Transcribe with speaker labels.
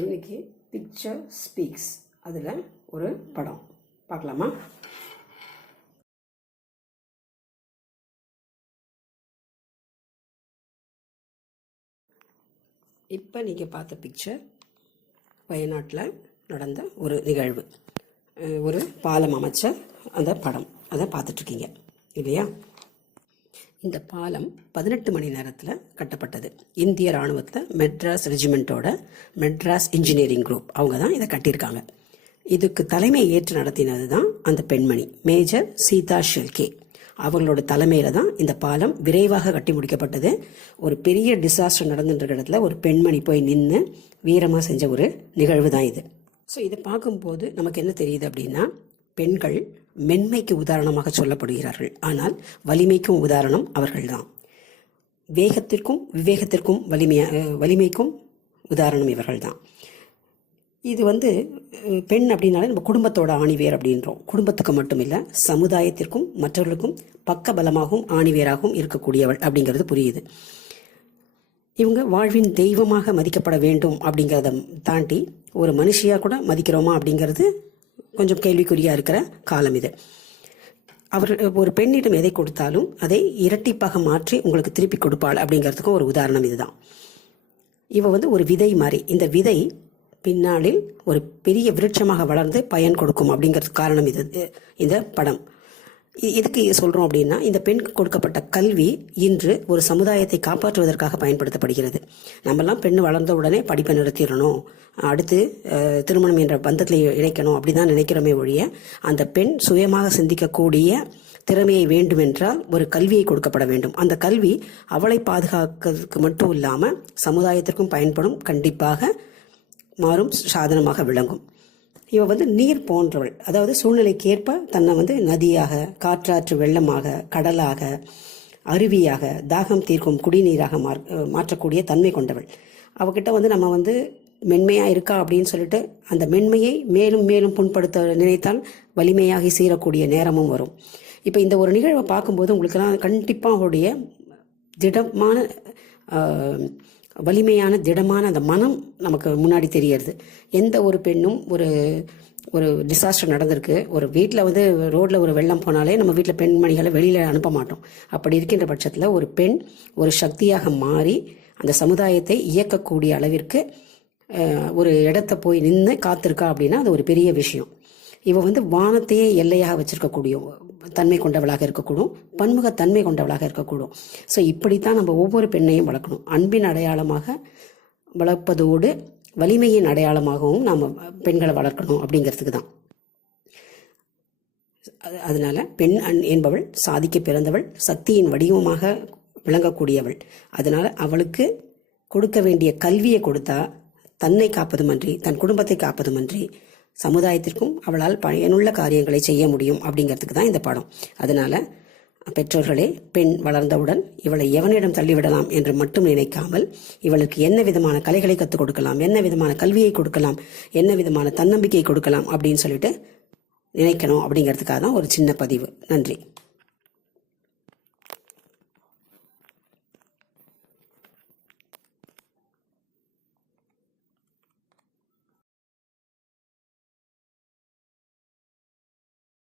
Speaker 1: இன்னைக்கு picture speaks அதில் ஒரு படம். பார்க்கலாமா? இப்போ நீங்கள் பார்த்த பிக்சர் வயநாட்டில் நடந்த ஒரு நிகழ்வு. ஒரு பாலம் அமைச்ச அந்த படம். அதை பார்த்துட்ருக்கீங்க இல்லையா? இந்த பாலம் பதினெட்டு மணி நேரத்தில் கட்டப்பட்டது. இந்திய ராணுவத்தில் மெட்ராஸ் ரெஜிமெண்ட்டோட மெட்ராஸ் இன்ஜினியரிங் குரூப். அவங்க தான் இதை கட்டியிருக்காங்க. இதுக்கு தலைமை ஏற்று நடத்தினது தான் அந்த பெண்மணி மேஜர் சீதா ஷெல்கே. அவங்களோட தலைமையில் தான் இந்த பாலம் விரைவாக கட்டி முடிக்கப்பட்டது. ஒரு பெரிய டிசாஸ்டர் நடந்துட்டு இடத்துல ஒரு பெண்மணி போய் நின்று வீரமாக செஞ்ச ஒரு நிகழ்வு தான் இது. ஸோ இதை பார்க்கும்போது நமக்கு என்ன தெரியுது அப்படின்னா பெண்கள் மென்மைக்கு உதாரணமாக சொல்லப்படுகிறார்கள். ஆனால் வலிமைக்கும் உதாரணம் அவர்கள்தான். வேகத்திற்கும் விவேகத்திற்கும் வலிமையாக வலிமைக்கும் உதாரணம் இவர்கள்தான். இது வந்து பெண் அப்படின்னாலே நம்ம குடும்பத்தோட ஆணிவேர் அப்படின்றோம். குடும்பத்துக்கு மட்டும் இல்லை சமுதாயத்திற்கும் மற்றவர்களுக்கும் பக்க பலமாகவும் ஆணிவேராகவும் இருக்கக்கூடியவள் அப்படிங்கிறது புரியுது. இவங்க வாழ்வின் தெய்வமாக மதிக்கப்பட வேண்டும் அப்படிங்கிறத தாண்டி ஒரு மனுஷியாக கூட மதிக்கிறோமா அப்படிங்கிறது கொஞ்சம் கேள்விக்குறியாக இருக்கிற காலம் இது. அவர் ஒரு பெண்ணிடம் எதை கொடுத்தாலும் அதை இரட்டிப்பாக மாற்றி உங்களுக்கு திருப்பி கொடுப்பாள் அப்படிங்கிறதுக்கும் ஒரு உதாரணம் இதுதான். இவ வந்து ஒரு விதை மாதிரி. இந்த விதை பின்னாளில் ஒரு பெரிய விருட்சமாக வளர்ந்து பயன் கொடுக்கும் அப்படிங்கிறது காரணம் இது இந்த படம். எதுக்கு சொல்கிறோம் அப்படின்னா இந்த பெண் கொடுக்கப்பட்ட கல்வி இன்று ஒரு சமுதாயத்தை காப்பாற்றுவதற்காக பயன்படுத்தப்படுகிறது. நம்மெல்லாம் பெண் வளர்ந்த உடனே படிப்பை நிறுத்திடணும். அடுத்து திருமணம் என்ற பந்தத்தில் இணைக்கணும் அப்படிதான் நினைக்கிறோமே ஒழிய அந்த பெண் சுயமாக சிந்திக்கக்கூடிய திறமையை வேண்டுமென்றால் ஒரு கல்வியை கொடுக்கப்பட வேண்டும். அந்த கல்வி அவளை பாதுகாக்கிறதுக்கு மட்டும் இல்லாமல் சமுதாயத்திற்கும் பயன்படும் கண்டிப்பாக மாறும் சாதனமாக விளங்கும். இவ வந்து நீர் போன்றவள். அதாவது சூழ்நிலைக்கேற்ப தன்னை வந்து நதியாக காற்றாற்று வெள்ளமாக கடலாக அருவியாக தாகம் தீர்க்கும் குடிநீராக மாற்- மாற்றக்கூடிய தன்மை கொண்டவள். அவகிட்ட வந்து நம்ம வந்து மென்மையாக இருக்கா அப்படின்னு சொல்லிட்டு அந்த மென்மையை மேலும் மேலும் புண்படுத்த நினைத்தால் வலிமையாகி சீரக்கூடிய நேரமும் வரும். இப்போ இந்த ஒரு நிகழ்வை பார்க்கும்போது உங்களுக்கெல்லாம் கண்டிப்பாக அவருடைய திடமான வலிமையான திடமான அந்த மனம் நமக்கு முன்னாடி தெரியறது. எந்த ஒரு பெண்ணும் ஒரு ஒரு டிசாஸ்டர் நடந்திருக்கு. ஒரு வீட்டில் வந்து ரோட்டில் ஒரு வெள்ளம் போனாலே நம்ம வீட்டில் பெண்மணிகளை வெளியில் அனுப்ப மாட்டோம். அப்படி இருக்கின்ற பட்சத்தில் ஒரு பெண் ஒரு சக்தியாக மாறி அந்த சமுதாயத்தை இயக்கக்கூடிய அளவிற்கு ஒரு இடத்த போய் நின்று காத்திருக்கா அப்படின்னா அது ஒரு பெரிய விஷயம். இவ வந்து வானத்தையே எல்லையாக வச்சிருக்கக்கூடிய தன்மை கொண்டவளாக இருக்கக்கூடும் பன்முகத்தன்மை கொண்டவளாக இருக்கக்கூடும். ஸோ இப்படித்தான் நம்ம ஒவ்வொரு பெண்ணையும் வளர்க்கணும். அன்பின் அடையாளமாக வளர்ப்பதோடு வலிமையின் அடையாளமாகவும் நாம் பெண்களை வளர்க்கணும் அப்படிங்கிறதுக்கு தான். அது- அதனால பெண் அன்- என்பவள் சாதிக்க பிறந்தவள் சக்தியின் வடிவமாக விளங்கக்கூடியவள். அதனால் அவளுக்கு கொடுக்க வேண்டிய கல்வியை கொடுத்தா தன்னை காப்பதுமன்றி தன் குடும்பத்தை காப்பதுமன்றி சமுதாயத்திற்கும் அவளால் பயனுள்ள காரியங்களை செய்ய முடியும் அப்படிங்கிறதுக்கு தான் இந்த படம். அதனால பெற்றோர்களே பெண் வளர்ந்தவுடன் இவளை எவனிடம் தள்ளிவிடலாம் என்று மட்டும் நினைக்காமல் இவளுக்கு என்ன விதமான கலைகளை கற்றுக் கொடுக்கலாம் என்ன விதமான கல்வியை கொடுக்கலாம் என்ன விதமான தன்னம்பிக்கையை கொடுக்கலாம் அப்படின்னு சொல்லிட்டு நினைக்கணும் அப்படிங்கிறதுக்காக தான் ஒரு சின்ன பதிவு. நன்றி.